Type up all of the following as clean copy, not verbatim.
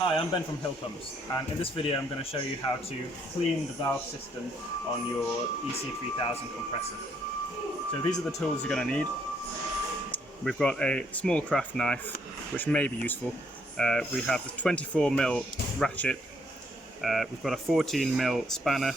Hi, I'm Ben from Hill Pumps, and in this video I'm going to show you how to clean the valve system on your EC-3000 compressor. So these are the tools you're going to need. We've got a small craft knife, which may be useful. We have the 24mm ratchet, we've got a 14mm spanner,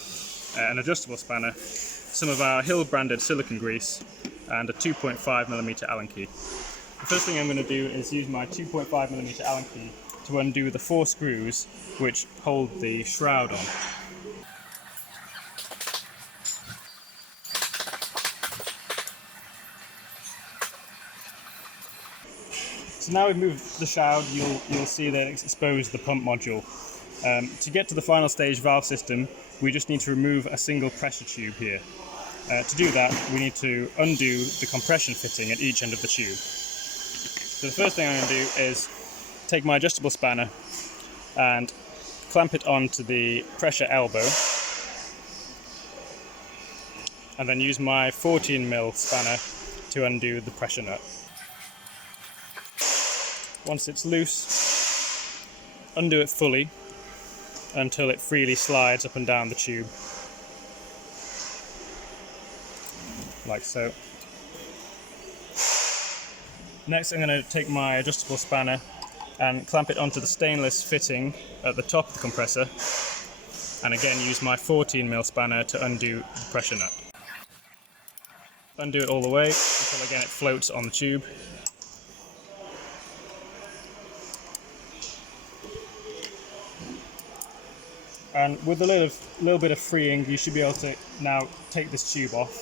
an adjustable spanner, some of our Hill branded silicone grease, and a 2.5mm Allen key. The first thing I'm going to do is use my 2.5mm Allen key to undo the 4 screws which hold the shroud on. So now we've moved the shroud, you'll see that it's exposed the pump module. To get to the final stage valve system, we just need to remove a single pressure tube here. To do that, we need to undo the compression fitting at each end of the tube. So the first thing I'm going to do is take my adjustable spanner and clamp it onto the pressure elbow, and then use my 14mm spanner to undo the pressure nut. Once it's loose, undo it fully until it freely slides up and down the tube, like so. Next, I'm going to take my adjustable spanner and clamp it onto the stainless fitting at the top of the compressor, and again use my 14mm spanner to undo the pressure nut. Undo it all the way until again it floats on the tube. And with a little bit of freeing, you should be able to now take this tube off,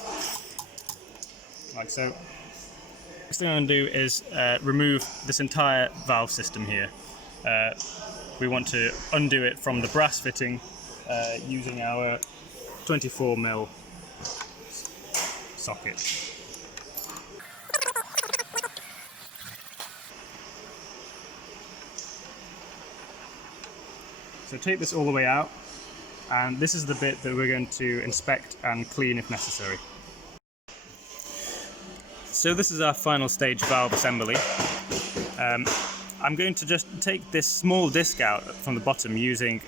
like so. Next thing I'm going to do is remove this entire valve system here. We want to undo it from the brass fitting using our 24mm socket. So take this all the way out, and this is the bit that we're going to inspect and clean if necessary. So this is our final stage valve assembly. I'm going to just take this small disc out from the bottom using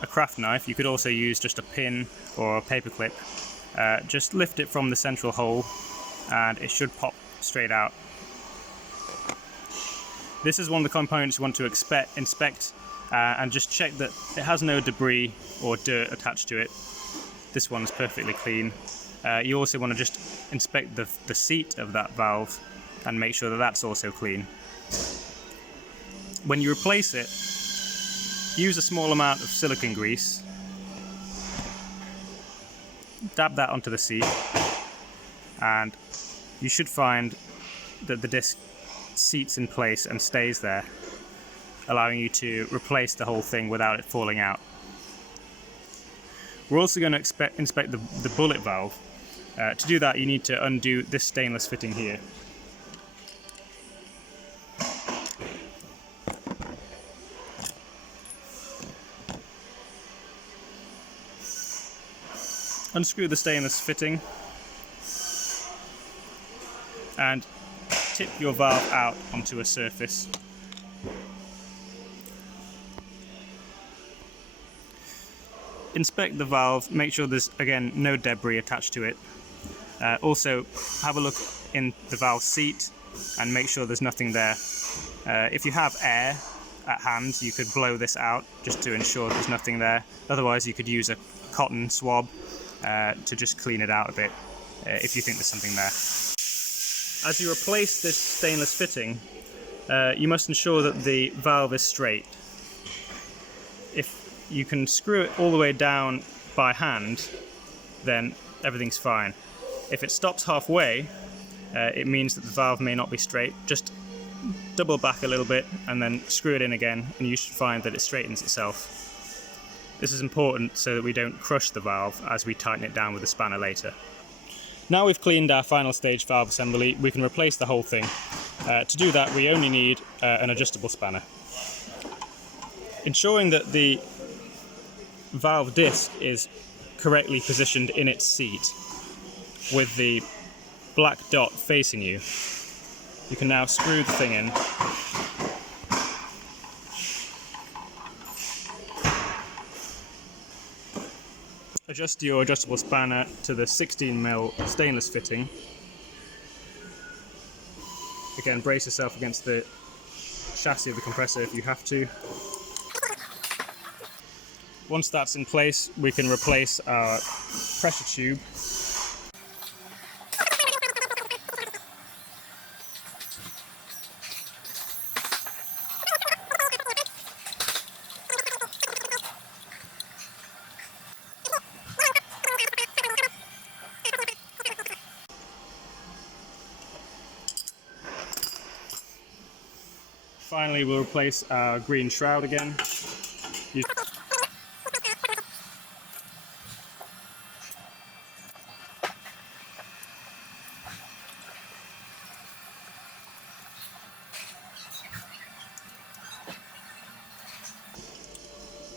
a craft knife. You could also use just a pin or a paper clip. Just lift it from the central hole and it should pop straight out. This is one of the components you want to inspect and just check that it has no debris or dirt attached to it. This one's perfectly clean. You also want to just inspect the seat of that valve and make sure that that's also clean. When you replace it, use a small amount of silicone grease, dab that onto the seat, and you should find that the disc seats in place and stays there, allowing you to replace the whole thing without it falling out. We're also going to inspect the bullet valve. To do that, you need to undo this stainless fitting here. Unscrew the stainless fitting and tip your valve out onto a surface. Inspect the valve, make sure there's, again, no debris attached to it. Also, have a look in the valve seat and make sure there's nothing there. If you have air at hand, you could blow this out just to ensure there's nothing there. Otherwise, you could use a cotton swab to just clean it out a bit if you think there's something there. As you replace this stainless fitting, you must ensure that the valve is straight. If you can screw it all the way down by hand, then everything's fine. If it stops halfway, it means that the valve may not be straight. Just double back a little bit and then screw it in again, and you should find that it straightens itself. This is important so that we don't crush the valve as we tighten it down with the spanner later. Now we've cleaned our final stage valve assembly, we can replace the whole thing. To do that, we only need an adjustable spanner. Ensuring that the valve disc is correctly positioned in its seat with the black dot facing you, you can now screw the thing in Adjust your adjustable spanner to the 16mm stainless fitting. Again, brace yourself against the chassis of the compressor if you have to. Once that's in place, we can replace our pressure tube. Finally, we'll replace our green shroud again.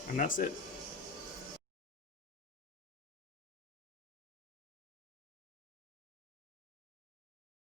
And that's it.